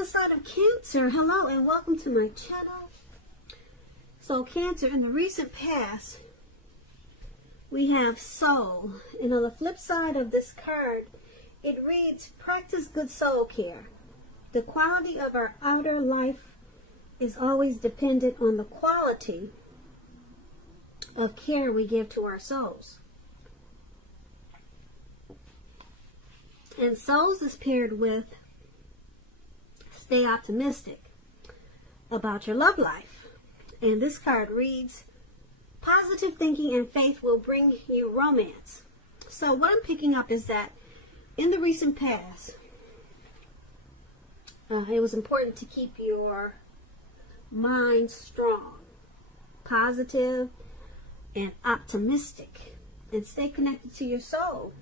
the sign of Cancer. Hello and welcome to my channel. So Cancer, in the recent past, we have soul. And on the flip side of this card, it reads, practice good soul care. The quality of our outer life is always dependent on the quality of care we give to our souls. And souls is paired with stay optimistic about your love life. And this card reads, positive thinking and faith will bring you romance. So what I'm picking up is that in the recent past, it was important to keep your mind strong, positive, and optimistic, and stay connected to your soul,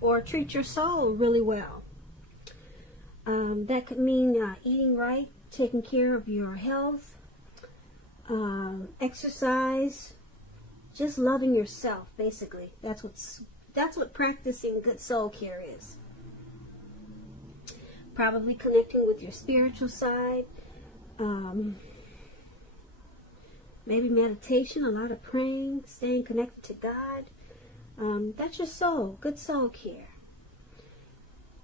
or treat your soul really well. That could mean eating right, taking care of your health, exercise, just loving yourself. Basically, that's what practicing good soul care is. Probably connecting with your spiritual side, maybe meditation, a lot of praying, staying connected to God. That's your soul, good soul care.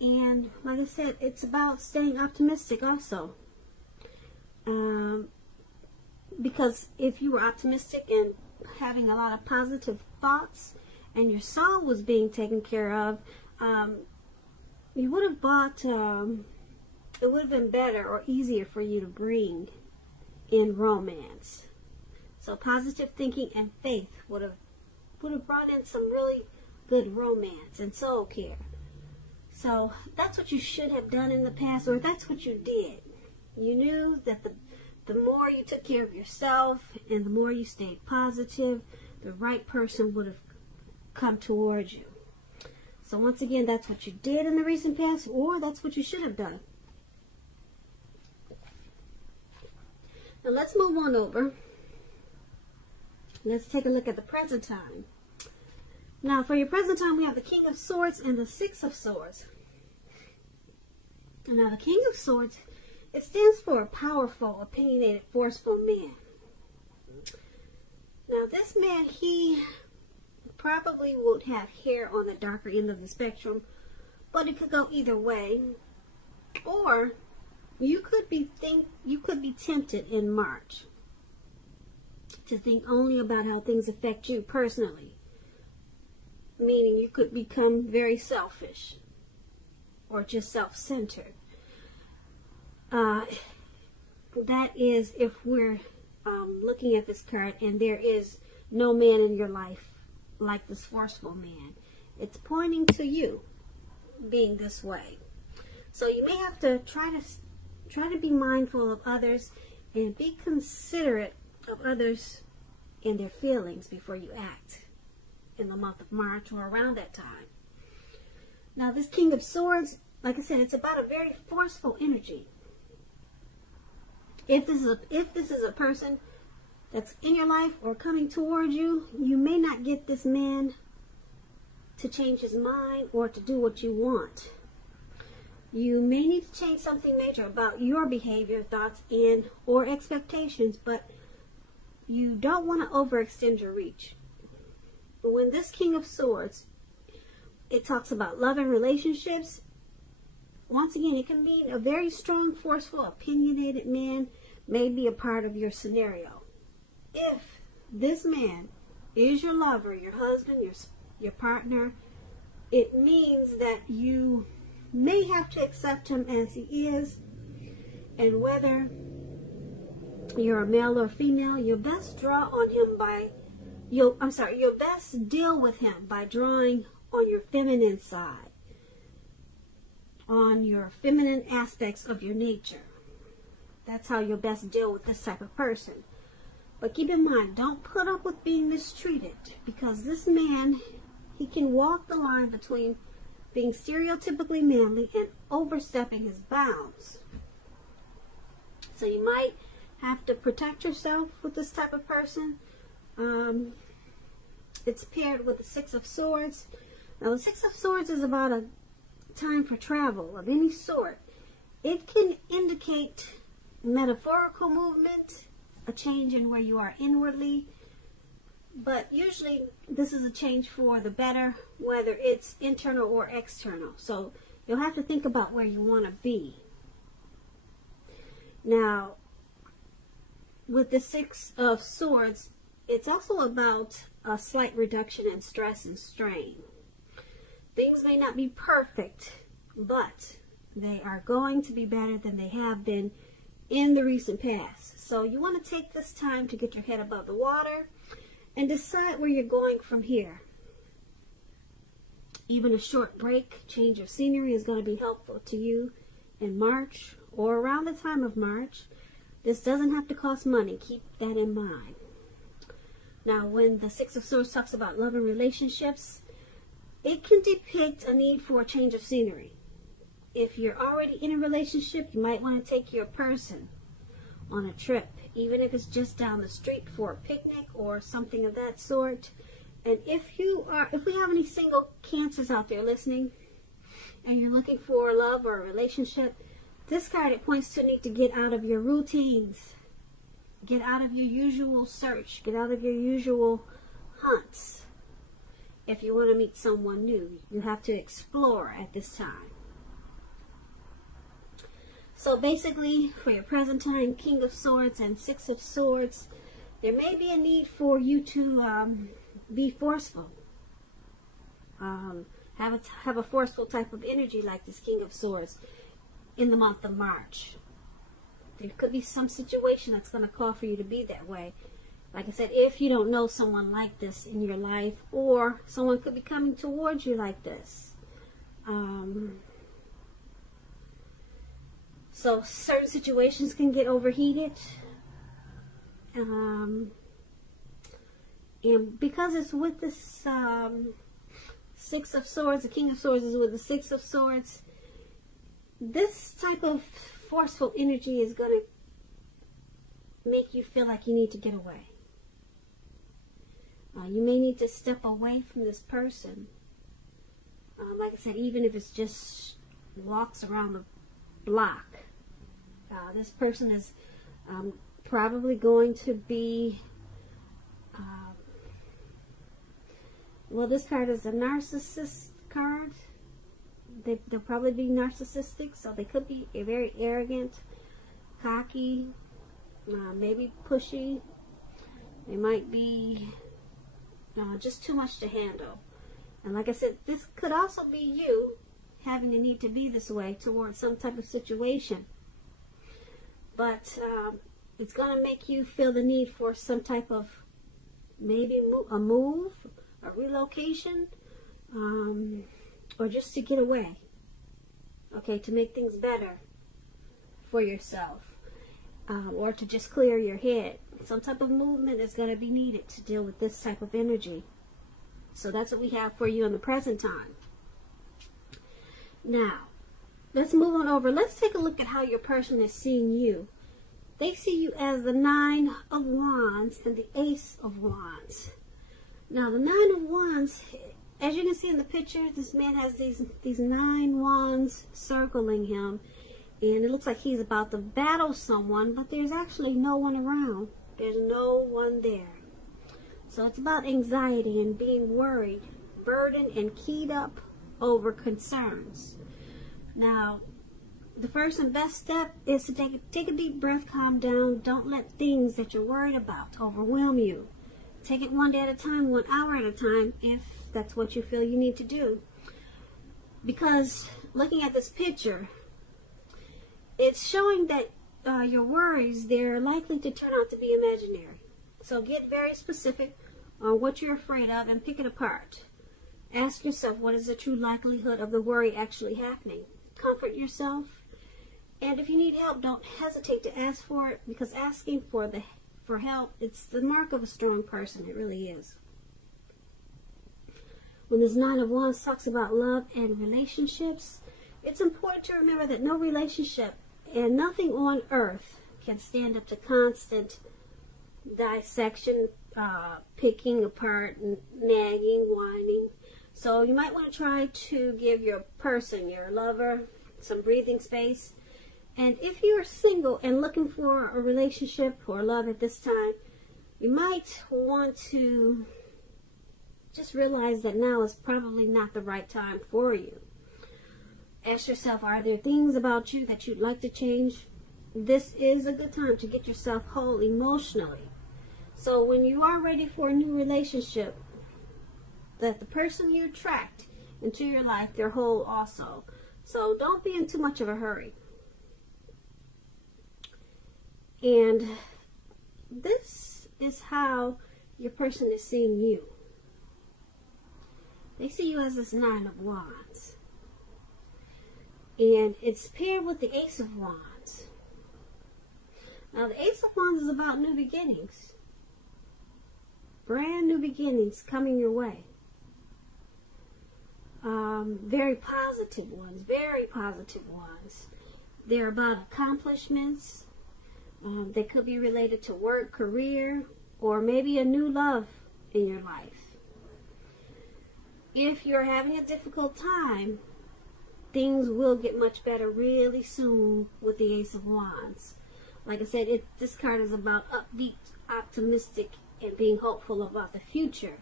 And like I said, it's about staying optimistic also. Because if you were optimistic and having a lot of positive thoughts and your soul was being taken care of, you would have bought, it would have been better or easier for you to bring in romance. So positive thinking and faith would have brought in some really good romance and soul care. So that's what you should have done in the past, or that's what you did. You knew that the more you took care of yourself and the more you stayed positive, the right person would have come towards you. So once again, that's what you did in the recent past, or that's what you should have done. Now let's move on over. Let's take a look at the present time. Now for your present time, we have the King of Swords and the Six of Swords. Now the King of Swords, it stands for a powerful, opinionated, forceful man. Now this man, he probably would have hair on the darker end of the spectrum, but it could go either way. Or you could be tempted in March to think only about how things affect you personally. Meaning you could become very selfish or just self-centered. That is if we're looking at this card and there is no man in your life like this forceful man. It's pointing to you being this way. So you may have to try to be mindful of others and be considerate of others and their feelings before you act in the month of March or around that time. Now this King of Swords, like I said, it's about a very forceful energy. If this is a person that's in your life or coming towards you, you may not get this man to change his mind or to do what you want. You may need to change something major about your behavior, thoughts, and or expectations, but you don't want to overextend your reach. When this King of Swords, it talks about love and relationships. Once again, it can mean a very strong, forceful, opinionated man may be a part of your scenario. If this man is your lover, your husband, your partner, it means that you may have to accept him as he is, and whether you're a male or female, you'll best draw on him by you'll best deal with him by drawing on your feminine side, on your feminine aspects of your nature. That's how you'll best deal with this type of person. But keep in mind, don't put up with being mistreated, because this man, he can walk the line between being stereotypically manly and overstepping his bounds. So you might have to protect yourself with this type of person. It's paired with the Six of Swords. Now the Six of Swords is about a time for travel of any sort. It can indicate metaphorical movement, a change in where you are inwardly, but usually this is a change for the better, whether it's internal or external. So you'll have to think about where you want to be. Now, with the Six of Swords, it's also about a slight reduction in stress and strain. Things may not be perfect, but they are going to be better than they have been in the recent past. So you want to take this time to get your head above the water and decide where you're going from here. Even a short break, change of scenery is going to be helpful to you in March or around the time of March. This doesn't have to cost money. Keep that in mind. Now, when the Six of Swords talks about love and relationships, it can depict a need for a change of scenery. If you're already in a relationship, you might want to take your person on a trip, even if it's just down the street for a picnic or something of that sort. And if we have any single Cancers out there listening, and you're looking for love or a relationship, this card, it points to a need to get out of your routines, get out of your usual search, get out of your usual hunts. If you want to meet someone new, you have to explore at this time. So basically, for your present time, King of Swords and Six of Swords, there may be a need for you to be forceful. Have a forceful type of energy like this King of Swords in the month of March. There could be some situation that's going to call for you to be that way. Like I said, if you don't know someone like this in your life, or someone could be coming towards you like this. So certain situations can get overheated. And because it's with this Six of Swords, the King of Swords is with the Six of Swords, this type of forceful energy is going to make you feel like you need to get away. You may need to step away from this person. Like I said, even if it's just walks around the block. This person is probably going to be, well, this card is a narcissist card. They'll probably be narcissistic, so they could be very arrogant, cocky, maybe pushy. They might be just too much to handle. And like I said, this could also be you having the need to be this way towards some type of situation. But it's going to make you feel the need for some type of maybe a move, a relocation, or just to get away. Okay, to make things better for yourself. Or to just clear your head. Some type of movement is going to be needed to deal with this type of energy. So that's what we have for you in the present time. Now, let's move on over. Let's take a look at how your person is seeing you. They see you as the Nine of Wands and the Ace of Wands. Now, the Nine of Wands, as you can see in the picture, this man has these 9 wands circling him. And it looks like he's about to battle someone, but there's actually no one around. There's no one there. So it's about anxiety and being worried, burdened, and keyed up over concerns. Now, the first and best step is to take a deep breath, calm down. Don't let things that you're worried about overwhelm you. Take it one day at a time, 1 hour at a time, if that's what you feel you need to do. Because looking at this picture, it's showing that your worries, they're likely to turn out to be imaginary. So get very specific on what you're afraid of and pick it apart. Ask yourself, what is the true likelihood of the worry actually happening? Comfort yourself. And if you need help, don't hesitate to ask for it, because asking for help, it's the mark of a strong person. It really is. When this Nine of Wands talks about love and relationships, it's important to remember that no relationship and nothing on earth can stand up to constant dissection, picking apart, nagging, whining. So you might want to try to give your person, your lover, some breathing space And if you're single and looking for a relationship or love at this time, you might want to just realize that now is probably not the right time for you. Ask yourself, are there things about you that you'd like to change? This is a good time to get yourself whole emotionally. So when you are ready for a new relationship, that the person you attract into your life, they're whole also. So don't be in too much of a hurry. And this is how your person is seeing you. They see you as this Nine of Wands. And it's paired with the Ace of Wands. Now the Ace of Wands is about new beginnings. Brand new beginnings coming your way. Very positive ones. Very positive ones. They're about accomplishments. They could be related to work, career, or maybe a new love in your life. If you're having a difficult time, things will get much better really soon with the Ace of Wands. Like I said, this card is about upbeat, optimistic, and being hopeful about the future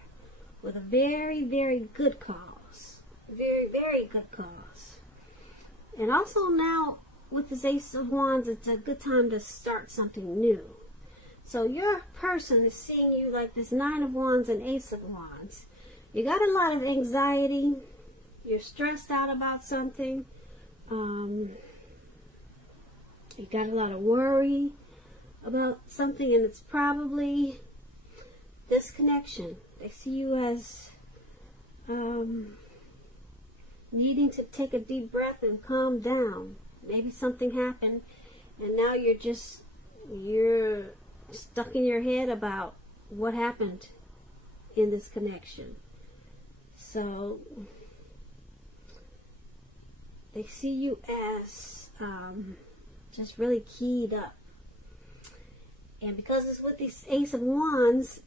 with a very, very good cause. Very, very good cause. And also now, with this Ace of Wands, it's a good time to start something new. So your person is seeing you like this Nine of Wands and Ace of Wands. You got a lot of anxiety. You're stressed out about something. You got a lot of worry about something, and it's probably this connection. They see you as needing to take a deep breath and calm down. Maybe something happened, and now you're stuck in your head about what happened in this connection. So they see you as just really keyed up. And because it's with this Ace of Wands,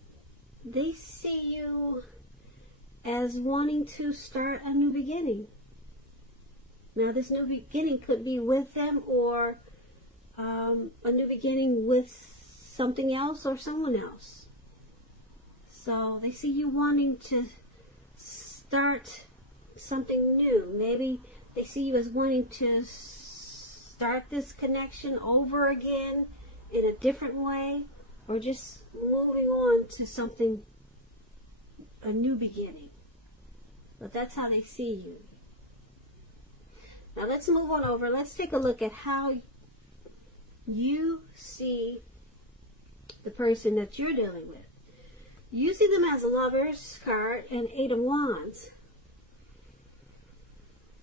they see you as wanting to start a new beginning. Now, this new beginning could be with them, or a new beginning with something else or someone else. So they see you wanting to start something new. Maybe they see you as wanting to start this connection over again in a different way, or just moving on to something, a new beginning. But that's how they see you. Now let's move on over. Let's take a look at how you see the person that you're dealing with. You see them as a Lover's card and Eight of Wands.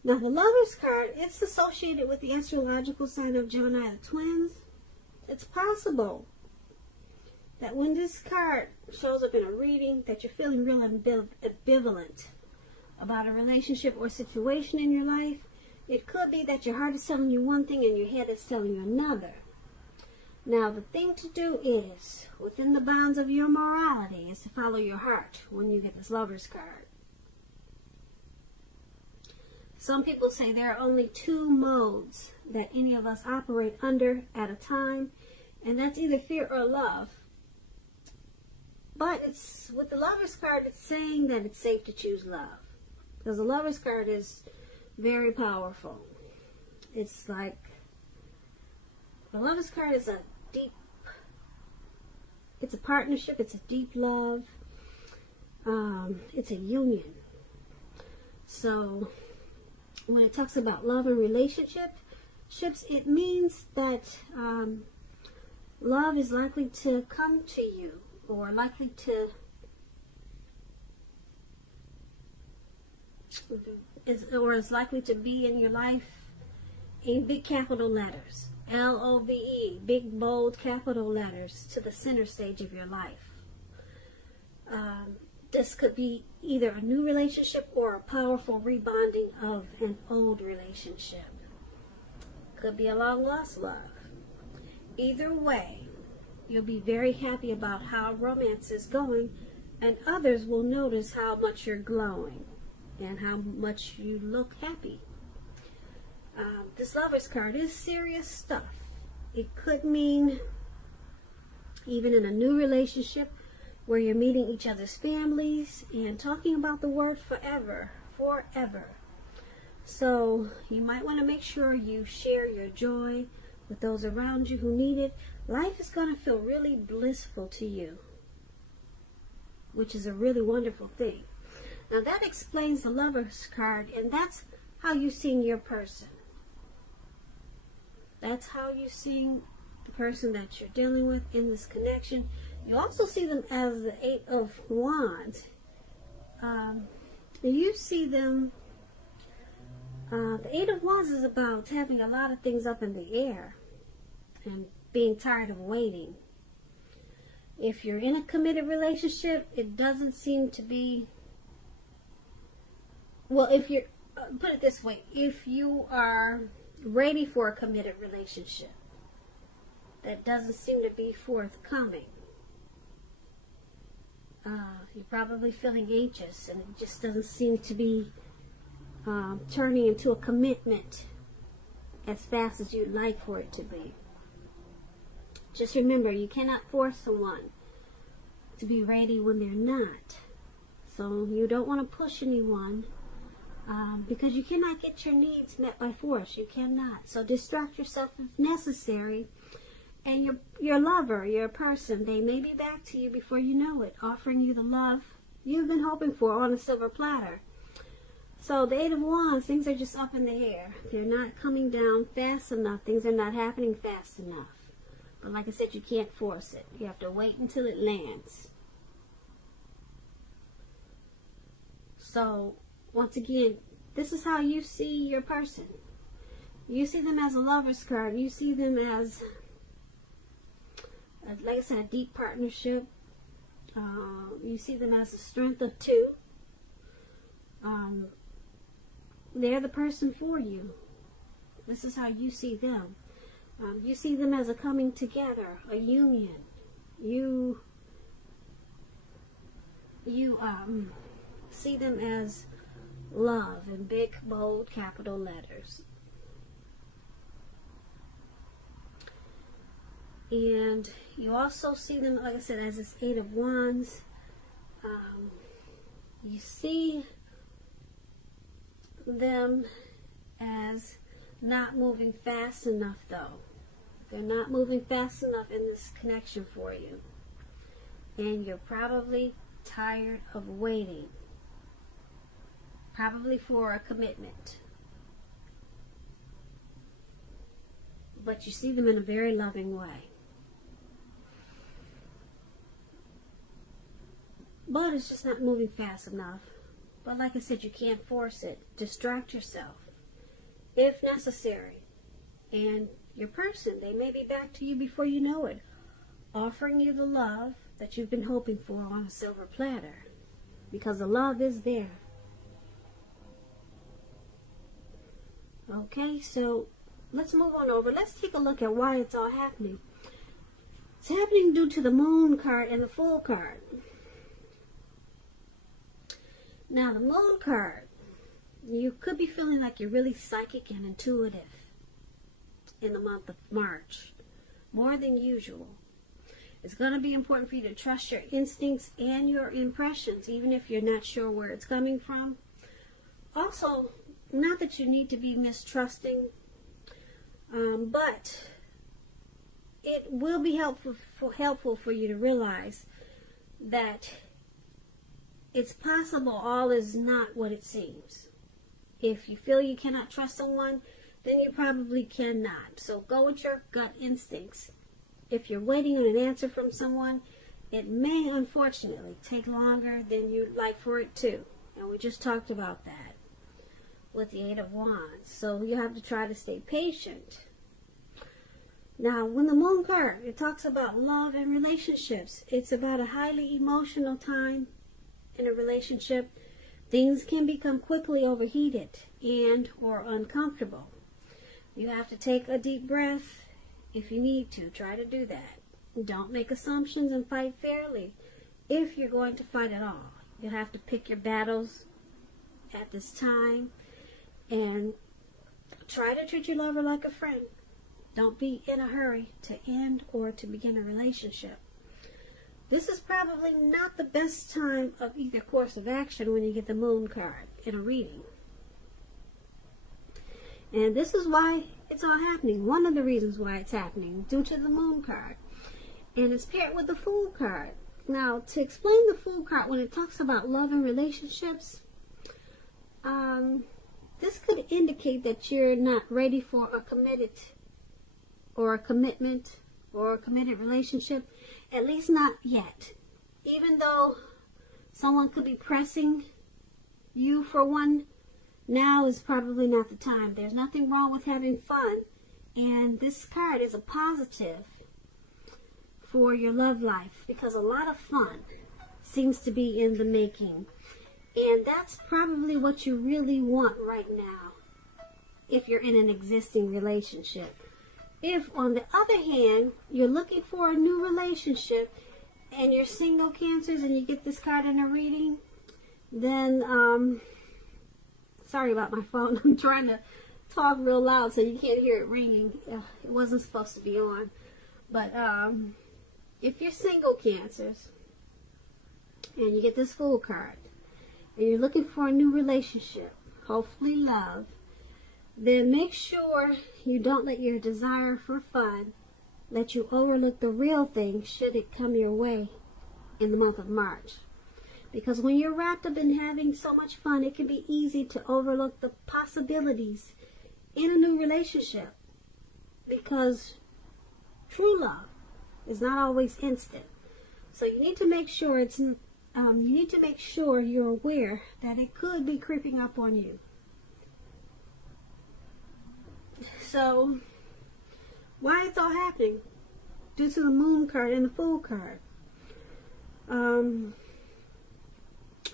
Now the Lover's card, it's associated with the astrological sign of Gemini, the twins. It's possible that when this card shows up in a reading that you're feeling real ambivalent about a relationship or situation in your life. It could be that your heart is telling you one thing and your head is telling you another. Now, the thing to do is, within the bounds of your morality, is to follow your heart when you get this Lover's card. Some people say there are only two modes that any of us operate under at a time, and that's either fear or love. But it's with the Lover's card, it's saying that it's safe to choose love. Because the Lover's card is very powerful. It's like, the Lover's card is it's a partnership, it's a deep love, it's a union. So when it talks about love and relationships, it means that love is likely to come to you, or likely to is likely to be in your life in big capital letters. L-O-V-E, big, bold, capital letters to the center stage of your life. This could be either a new relationship or a powerful rebonding of an old relationship. Could be a long-lost love. Either way, you'll be very happy about how romance is going, and others will notice how much you're glowing and how much you look happy. This Lovers card is serious stuff. It could mean even in a new relationship where you're meeting each other's families and talking about the word forever. Forever. So you might want to make sure you share your joy with those around you who need it. Life is going to feel really blissful to you, which is a really wonderful thing. Now that explains the Lovers card, and that's how you see your person. That's how you see the person that you're dealing with in this connection. You also see them as the Eight of Wands. You see them, the Eight of Wands is about having a lot of things up in the air and being tired of waiting. If you're in a committed relationship, it doesn't seem to be, well, if you're, put it this way, if you are ready for a committed relationship, that doesn't seem to be forthcoming. You're probably feeling anxious, and it just doesn't seem to be turning into a commitment as fast as you'd like for it to be. Just remember, you cannot force someone to be ready when they're not. So you don't want to push anyone because you cannot get your needs met by force. You cannot. So distract yourself if necessary. And your lover, your person, they may be back to you before you know it, offering you the love you've been hoping for on a silver platter. So the Eight of Wands, things are just up in the air. They're not coming down fast enough. Things are not happening fast enough. But like I said, you can't force it. You have to wait until it lands. So, once again, this is how you see your person. You see them as a Lover's card. You see them as, like I said, a deep partnership. You see them as a strength of two. They're the person for you. This is how you see them. You see them as a coming together, a union. You see them as love in big, bold, capital letters. And you also see them, like I said, as this Eight of Wands. You see them as not moving fast enough, though. They're not moving fast enough in this connection for you. And you're probably tired of waiting. Probably for a commitment. But you see them in a very loving way. But it's just not moving fast enough. But like I said, you can't force it. Distract yourself if necessary. And your person, they may be back to you before you know it, offering you the love that you've been hoping for on a silver platter. Because the love is there. Okay, so let's move on over. Let's take a look at why it's all happening. It's happening due to the Moon card and the Fool card. Now, the Moon card, you could be feeling like you're really psychic and intuitive in the month of March, more than usual. It's going to be important for you to trust your instincts and your impressions, even if you're not sure where it's coming from. Also, not that you need to be mistrusting, but it will be helpful for you to realize that it's possible all is not what it seems. If you feel you cannot trust someone, then you probably cannot. So go with your gut instincts. If you're waiting on an answer from someone, it may unfortunately take longer than you'd like for it to. And we just talked about that with the Eight of Wands. So you have to try to stay patient. Now, when the Moon card, it talks about love and relationships. It's about a highly emotional time in a relationship. Things can become quickly overheated and or uncomfortable. You have to take a deep breath if you need to. Try to do that. Don't make assumptions and fight fairly if you're going to fight at all. You'll have to pick your battles at this time and try to treat your lover like a friend. Don't be in a hurry to end or to begin a relationship. This is probably not the best time of either course of action when you get the moon card in a reading. And this is why it's all happening. One of the reasons why it's happening, due to the moon card. And it's paired with the Fool card. Now, to explain the Fool card, when it talks about love and relationships, this could indicate that you're not ready for a committed or a commitment or a committed relationship, at least not yet. Even though someone could be pressing you for one, now is probably not the time. There's nothing wrong with having fun, and this card is a positive for your love life because a lot of fun seems to be in the making. And that's probably what you really want right now if you're in an existing relationship. If, on the other hand, you're looking for a new relationship and you're single, Cancers, and you get this card in a reading, then, sorry about my phone. I'm trying to talk real loud so you can't hear it ringing. It wasn't supposed to be on. But if you're single, Cancers, and you get this Fool card, and you're looking for a new relationship, hopefully love, then make sure you don't let your desire for fun let you overlook the real thing should it come your way in the month of March. Because when you're wrapped up in having so much fun, it can be easy to overlook the possibilities in a new relationship. Because true love is not always instant. So you need to make sure you're aware that it could be creeping up on you. So, why it's all happening? Due to the Moon card and the Fool card.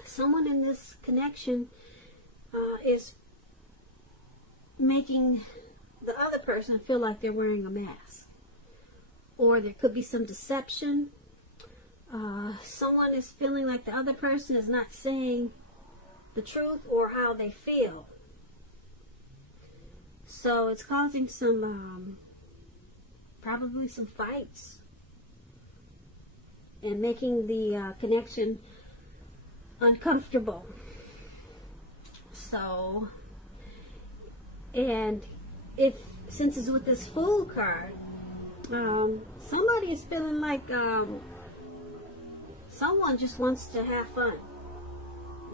Someone in this connection is making the other person feel like they're wearing a mask. Or there could be some deception. Someone is feeling like the other person is not saying the truth or how they feel. So it's causing some, probably some fights and making the connection uncomfortable. So, and since it's with this Fool card, somebody is feeling like someone just wants to have fun,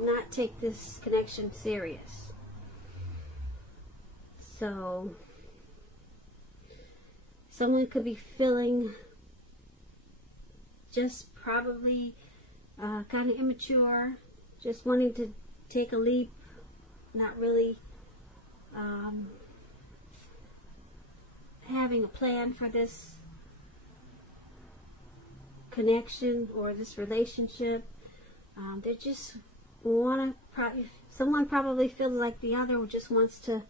not take this connection serious. So, someone could be feeling just probably kind of immature, just wanting to take a leap, not really having a plan for this connection or this relationship. They just want to, someone probably feels like the other just wants to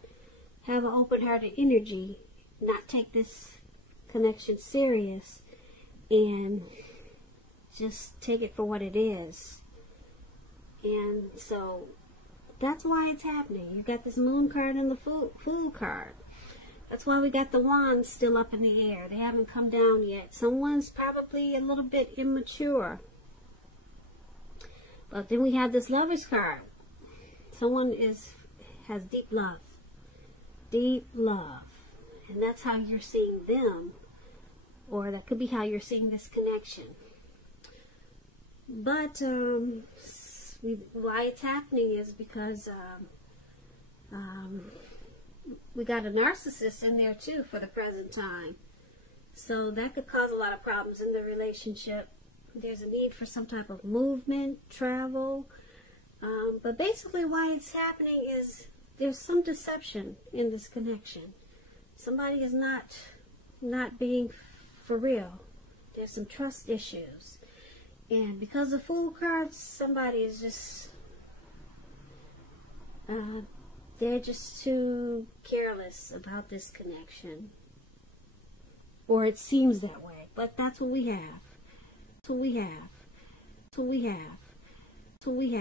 have an open-hearted energy, not take this connection serious, and just take it for what it is. And so that's why it's happening. You've got this Moon card and the Fool card. That's why we got the wands still up in the air. They haven't come down yet. Someone's probably a little bit immature. But then we have this Lovers card. Someone has deep love. Deep love. And that's how you're seeing them. Or that could be how you're seeing this connection. But why it's happening is because we got a narcissist in there too for the present time. So that could cause a lot of problems in the relationship. There's a need for some type of movement, travel. But basically why it's happening is there's some deception in this connection. Somebody is not being for real. There's some trust issues. And because of Fool cards, somebody is just, they're just too careless about this connection. Or it seems that way. But that's what we have. That's what we have. That's what we have. That's what we have.